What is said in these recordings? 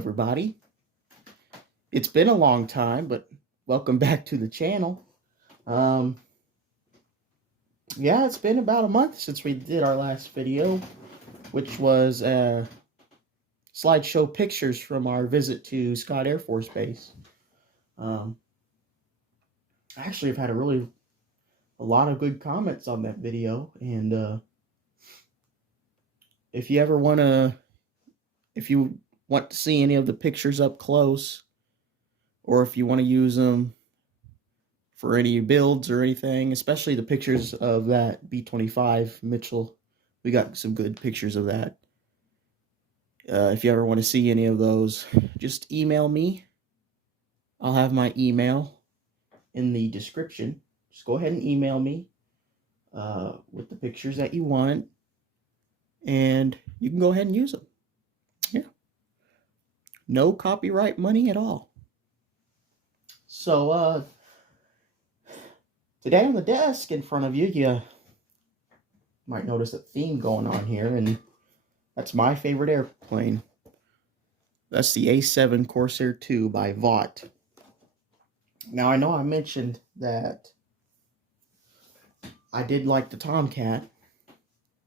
everybody. It's been a long time, but welcome back to the channel. Yeah, it's been about a month since we did our last video, which was slideshow pictures from our visit to Scott Air Force Base. I actually have had a lot of good comments on that video, and if you want to see any of the pictures up close, or if you want to use them for any builds or anything, especially the pictures of that B-25 Mitchell, we got some good pictures of that. If you ever want to see any of those, just email me. I'll have my email in the description. Just go ahead and email me with the pictures that you want, and you can go ahead and use them. Yeah. No copyright money at all. So, today on the desk in front of you, you might notice a theme going on here, and that's my favorite airplane. That's the A7 Corsair II by Vought. Now, I know I mentioned that I did like the Tomcat,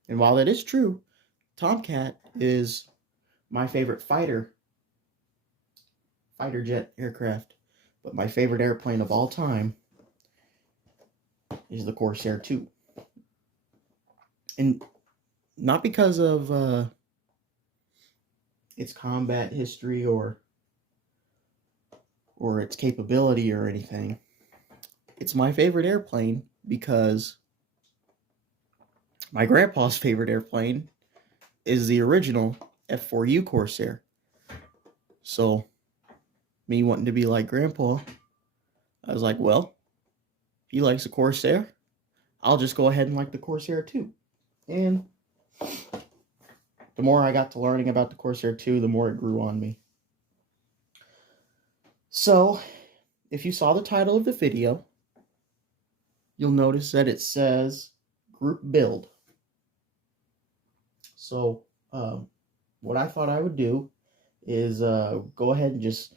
and while that is true, Tomcat is my favorite fighter jet aircraft, but my favorite airplane of all time is the Corsair II. And not because of its combat history or its capability or anything. It's my favorite airplane because my grandpa's favorite airplane is the original F4U Corsair. So, me wanting to be like Grandpa, I was like, well, he likes the Corsair, I'll just go ahead and like the Corsair too. And the more I got to learning about the Corsair 2, the more it grew on me. So, if you saw the title of the video, you'll notice that it says Group Build. So, what I thought I would do is go ahead and just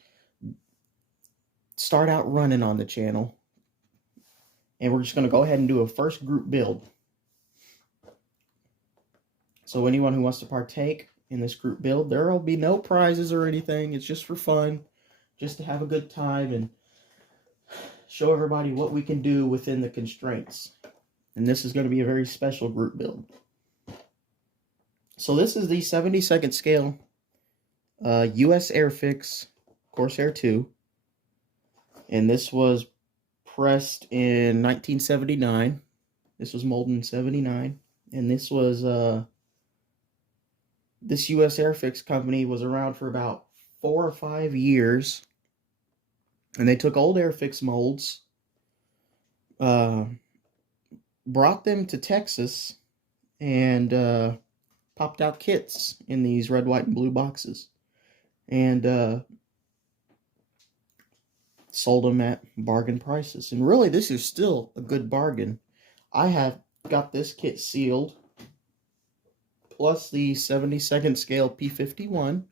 start out running on the channel. And we're just going to go ahead and do a first group build. So anyone who wants to partake in this group build, there will be no prizes or anything. It's just for fun, just to have a good time and show everybody what we can do within the constraints. And this is going to be a very special group build. So this is the 72nd scale US Airfix Corsair II. And this was pressed in 1979. This was molded in 79. And this was this US Airfix company was around for about 4 or 5 years, and they took old Airfix molds, brought them to Texas, and popped out kits in these red, white, and blue boxes, and sold them at bargain prices. And really, this is still a good bargain. I have got this kit sealed, plus the 72nd scale P51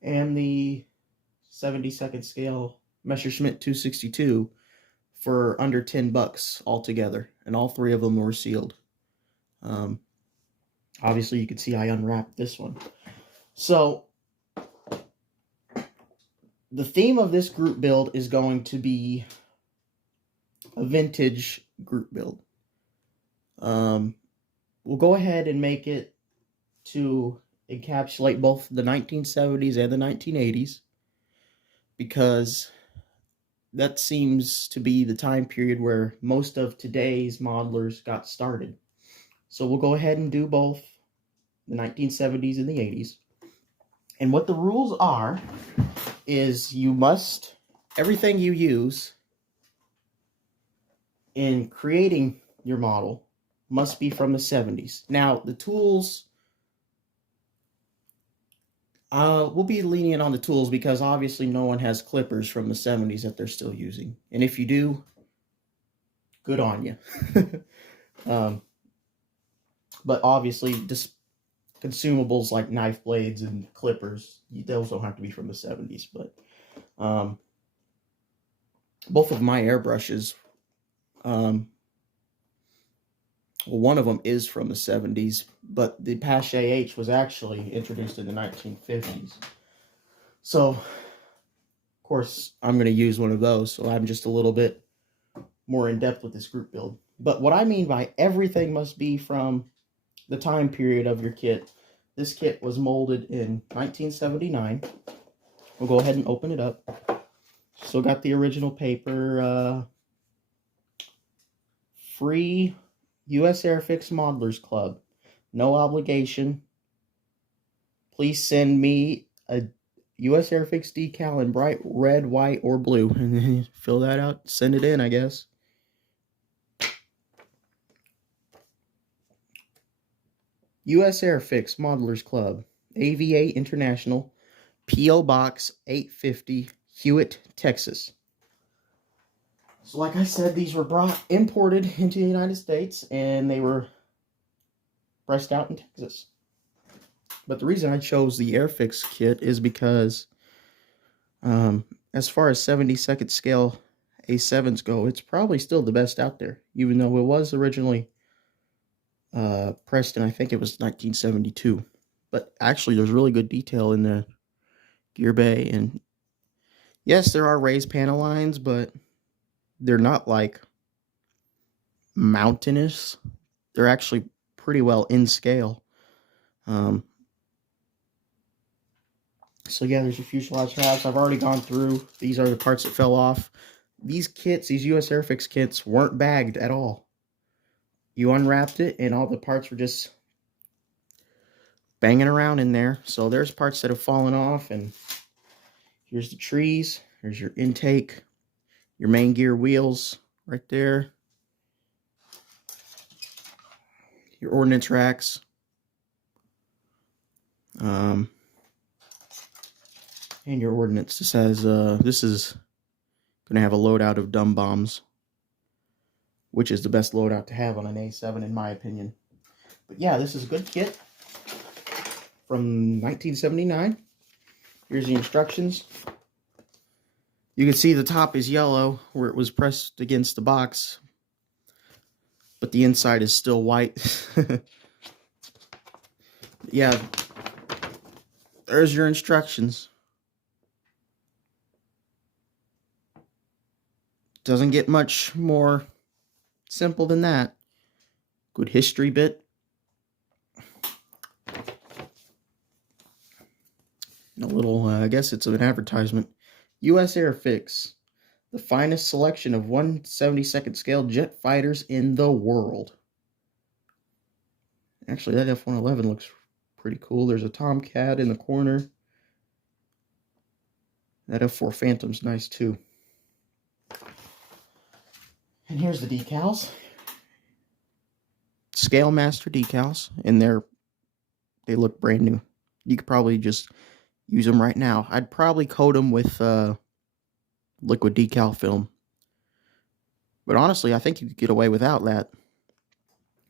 and the 72nd scale Messerschmitt 262 for under $10 altogether, and all three of them were sealed. Obviously, you can see I unwrapped this one. So, the theme of this group build is going to be a vintage group build. We'll go ahead and make it to encapsulate both the 1970s and the 1980s, because that seems to be the time period where most of today's modelers got started. So we'll go ahead and do both the 1970s and the 80s. And what the rules are is everything you use in creating your model must be from the 70s. Now, the tools, we'll be lenient on the tools because obviously no one has clippers from the 70s that they're still using. And if you do, good on you. But obviously, just consumables like knife blades and clippers, those don't have to be from the 70s. But both of my airbrushes, well, one of them is from the 70s, but the Pache H was actually introduced in the 1950s. So, of course, I'm going to use one of those, so I'm just a little bit more in depth with this group build. But what I mean by everything must be from the time period of your kit. This kit was molded in 1979. We'll go ahead and open it up. Still got the original paper. Free U.S. Airfix Modelers Club. No obligation. Please send me a U.S. Airfix decal in bright red, white, or blue. And then fill that out. Send it in, I guess. U.S. Airfix Modelers Club, AVA International, P.O. Box 850, Hewitt, Texas. So like I said, these were imported into the United States, and they were pressed out in Texas. But the reason I chose the Airfix kit is because as far as 72nd scale A7s go, it's probably still the best out there, even though it was originally pressed in, I think it was 1972. But actually, there's really good detail in the gear bay. And yes, there are raised panel lines, but they're not like mountainous. They're actually pretty well in scale. So yeah, there's your fuselage halves. I've already gone through. These are the parts that fell off. These kits, these US Airfix kits, weren't bagged at all. You unwrapped it, and all the parts were just banging around in there. So there's parts that have fallen off, and here's the trees. There's your intake, your main gear wheels right there. Your ordnance racks. And your ordnance. This has, this is going to have a loadout of dumb bombs, which is the best loadout to have on an A7 in my opinion. But yeah, this is a good kit from 1979. Here's the instructions. You can see the top is yellow where it was pressed against the box, but the inside is still white. Yeah, there's your instructions. Doesn't get much more simple than that. Good history bit. A little, I guess it's an advertisement. U.S. Airfix, the finest selection of 1/72nd scale jet fighters in the world. Actually, that F-111 looks pretty cool. There's a Tomcat in the corner. That F-4 Phantom's nice too. And here's the decals. Scale Master decals, and they look brand new. You could probably just use them right now. I'd probably coat them with liquid decal film. But honestly, I think you could get away without that.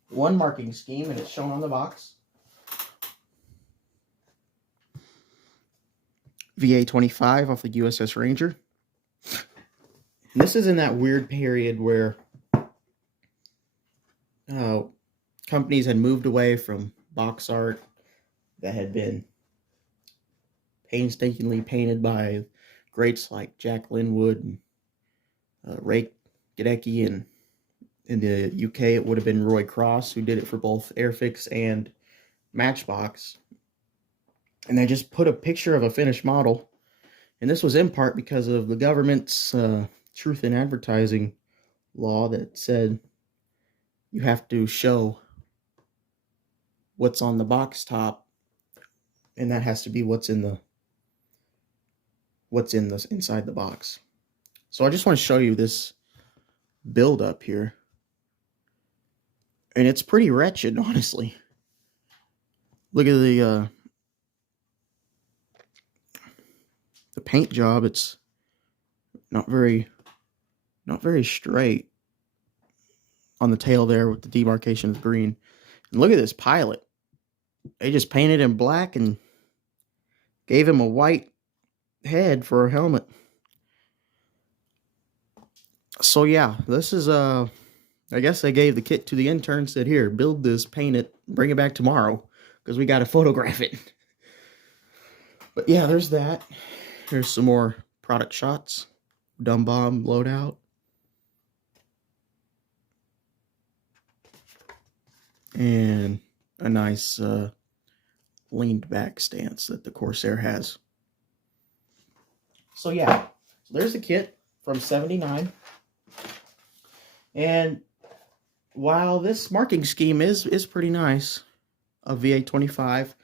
One marking scheme, and it's shown on the box. VA-25 off the USS Ranger. And this is in that weird period where companies had moved away from box art that had been painstakingly painted by greats like Jack Linwood and Ray Gadecki, and in the UK it would have been Roy Cross, who did it for both Airfix and Matchbox. And they just put a picture of a finished model, and this was in part because of the government's truth in advertising law that said you have to show what's on the box top, and that has to be what's inside the box. So I just want to show you this build up here, and it's pretty wretched, honestly. Look at the paint job. It's not very straight on the tail there with the demarcation of green. And look at this pilot. They just painted him black and gave him a white head for a helmet. So yeah, this is I guess they gave the kit to the intern, said, here, build this, paint it, bring it back tomorrow, because we got to photograph it. But yeah, there's that. Here's some more product shots. Dumb bomb loadout. And a nice leaned back stance that the Corsair has. So yeah, there's the kit from '79. And while this marking scheme is pretty nice, a VA-25,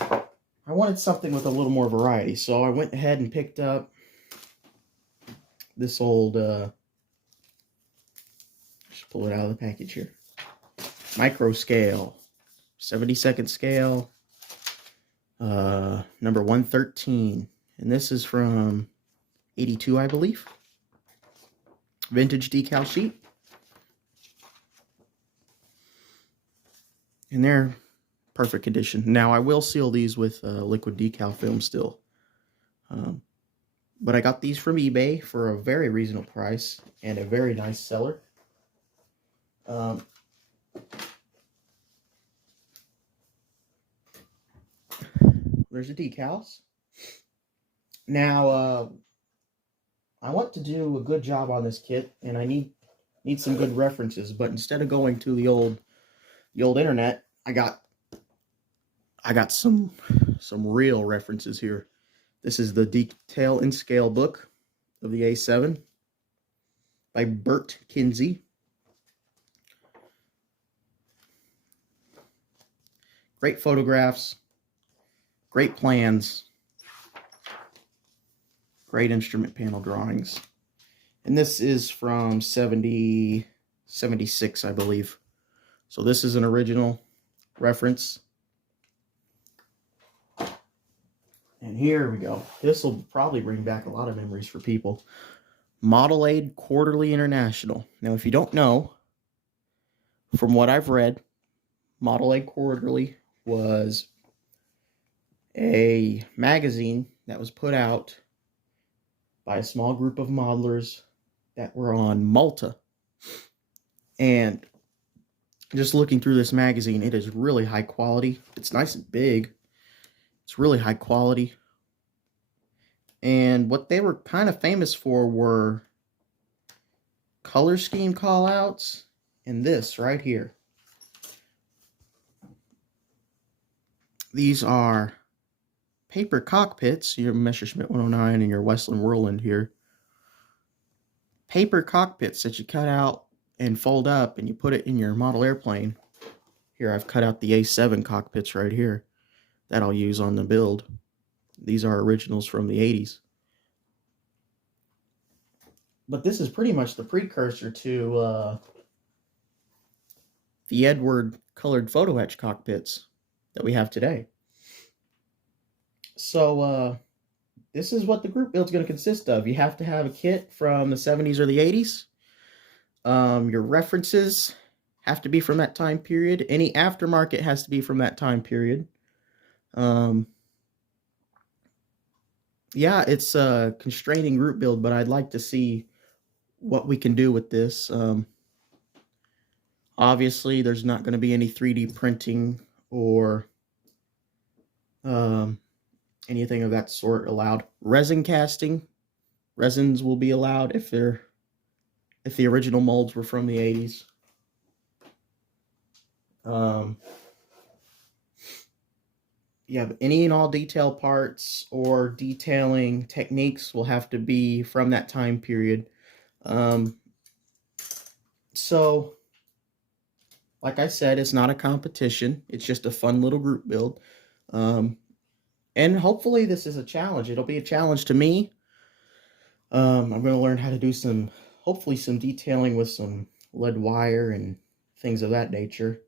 I wanted something with a little more variety. So I went ahead and picked up this old, just pull it out of the package here, micro scale, 72nd scale, number 113. And this is from 82, I believe. Vintage decal sheet. And they're perfect condition. Now, I will seal these with liquid decal film still. But I got these from eBay for a very reasonable price and a very nice seller. There's the decals. Now, I want to do a good job on this kit, and I need some good references. But instead of going to the old internet, I got some real references here. This is the Detail and Scale book of the A7 by Bert Kinsey. Great photographs, great plans, great instrument panel drawings. And this is from 76, I believe. So this is an original reference. And here we go. This will probably bring back a lot of memories for people. Model Aid Quarterly International. Now, if you don't know, from what I've read, Model Aid Quarterly was a magazine that was put out by a small group of modelers that were on Malta. And just looking through this magazine, it is really high quality. It's nice and big. It's really high quality. And what they were kind of famous for were color scheme callouts and this right here. These are paper cockpits, your Messerschmitt 109 and your Westland Whirlwind here. Paper cockpits that you cut out and fold up and you put it in your model airplane. Here I've cut out the A7 cockpits right here that I'll use on the build. These are originals from the 80s. But this is pretty much the precursor to the Edward colored photo etch cockpits that we have today. So this is what the group build is going to consist of. You have to have a kit from the 70s or the 80s. Your references have to be from that time period. Any aftermarket has to be from that time period. Yeah, it's a constraining group build, but I'd like to see what we can do with this. Obviously, there's not going to be any 3D printing or anything of that sort allowed. Resin casting, resins will be allowed if the original molds were from the 80s. Yeah, any and all detail parts or detailing techniques will have to be from that time period. So, like I said, it's not a competition. It's just a fun little group build. And hopefully this is a challenge. It'll be a challenge to me. I'm going to learn how to do hopefully some detailing with some lead wire and things of that nature.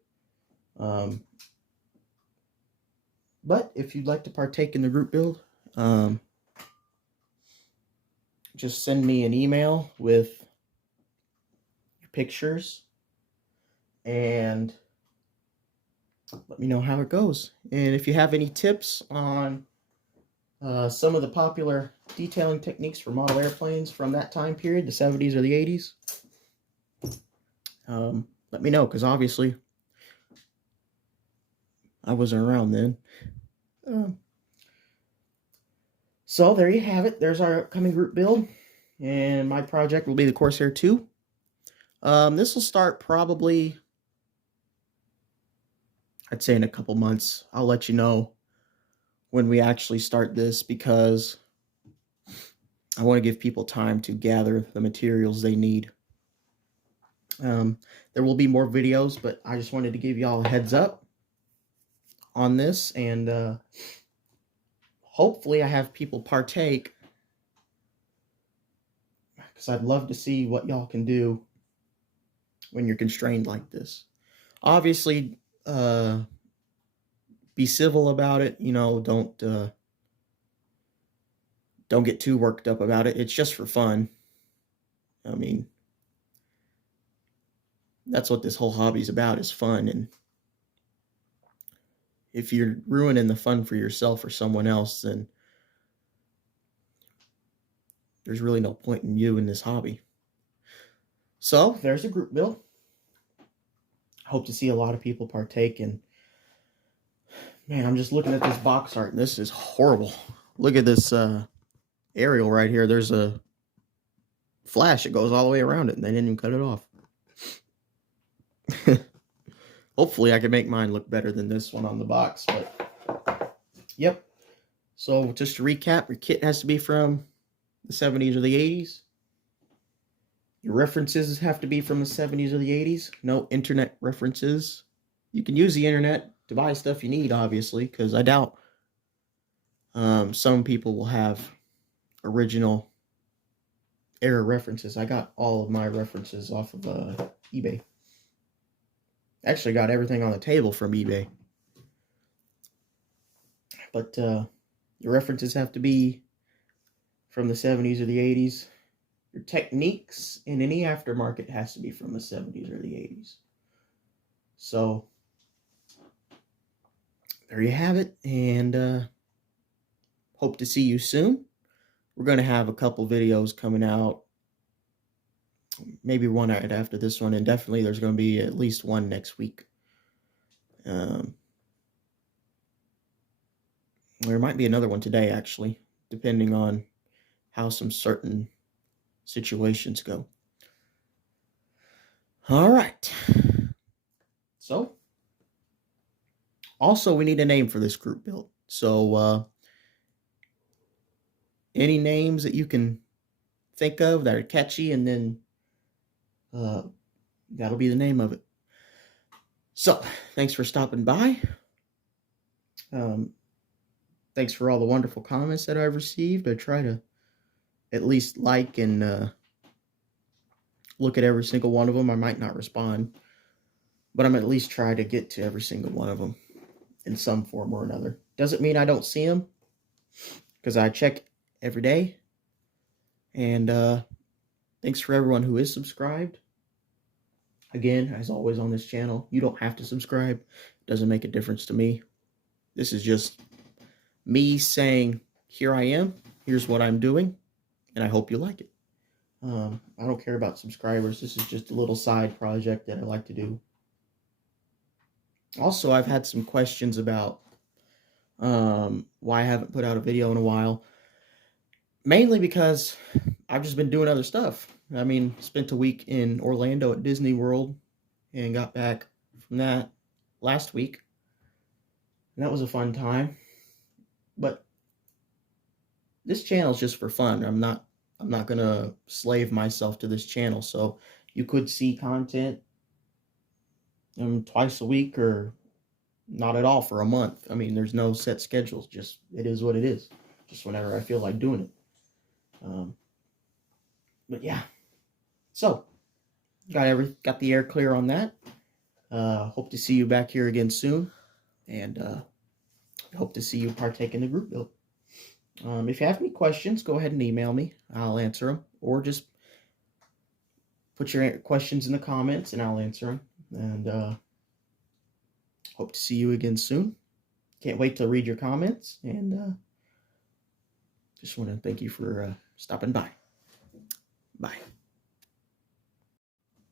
But if you'd like to partake in the group build, just send me an email with your pictures and let me know how it goes. And if you have any tips on some of the popular detailing techniques for model airplanes from that time period, the 70s or the 80s, let me know, because obviously I wasn't around then. So there you have it. There's our upcoming group build. And my project will be the Corsair 2. This will start probably, I'd say, in a couple months. I'll let you know when we actually start this, because I want to give people time to gather the materials they need. There will be more videos, but I just wanted to give y'all a heads up on this, and hopefully I have people partake, because I'd love to see what y'all can do when you're constrained like this. Obviously, be civil about it. You know, don't get too worked up about it. It's just for fun. I mean, that's what this whole hobby is about, is fun. And if you're ruining the fun for yourself or someone else, then there's really no point in you in this hobby. So there's a group build. Hope to see a lot of people partake. And man, I'm just looking at this box art, and this is horrible. Look at this aerial right here. There's a flash that goes all the way around it, and they didn't even cut it off. Hopefully I can make mine look better than this one on the box, but yep. So just to recap, your kit has to be from the 70s or the 80s. Your references have to be from the 70s or the 80s. No internet references. You can use the internet to buy stuff you need, obviously, because I doubt some people will have original era references. I got all of my references off of eBay. Actually got everything on the table from eBay. But your references have to be from the 70s or the 80s. Your techniques in any aftermarket has to be from the 70s or the 80s. So there you have it, and hope to see you soon. We're going to have a couple videos coming out, maybe one right after this one, and definitely there's going to be at least one next week. There might be another one today, actually, depending on how some certain situations go. All right. So, also, we need a name for this group build. So, any names that you can think of that are catchy, and then that'll be the name of it. So, thanks for stopping by. Thanks for all the wonderful comments that I've received. I try to at least like and look at every single one of them. I might not respond, but I'm at least try to get to every single one of them in some form or another. Doesn't mean I don't see them, because I check every day. And thanks for everyone who is subscribed. Again, as always on this channel, you don't have to subscribe. It doesn't make a difference to me. This is just me saying, here I am, here's what I'm doing, and I hope you like it. I don't care about subscribers. This is just a little side project that I like to do. Also, I've had some questions about why I haven't put out a video in a while. Mainly because I've just been doing other stuff. I mean, spent a week in Orlando at Disney World and got back from that last week. And that was a fun time. But this channel is just for fun. I'm not gonna slave myself to this channel. So you could see content twice a week, or not at all for a month. I mean, there's no set schedules. Just, it is what it is. Just whenever I feel like doing it. But yeah. So got the air clear on that. Hope to see you back here again soon, and hope to see you partake in the group build. If you have any questions, go ahead and email me. I'll answer them, or just put your questions in the comments and I'll answer them. And Hope to see you again soon. Can't wait to read your comments, and just want to thank you for stopping by. Bye.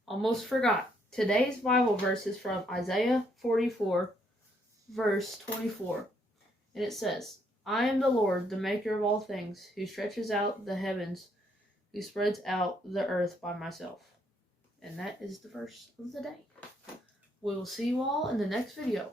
Almost forgot. Today's Bible verse is from Isaiah 44, verse 24. And it says, I am the Lord, the maker of all things, who stretches out the heavens, who spreads out the earth by myself. And that is the verse of the day. We will see you all in the next video.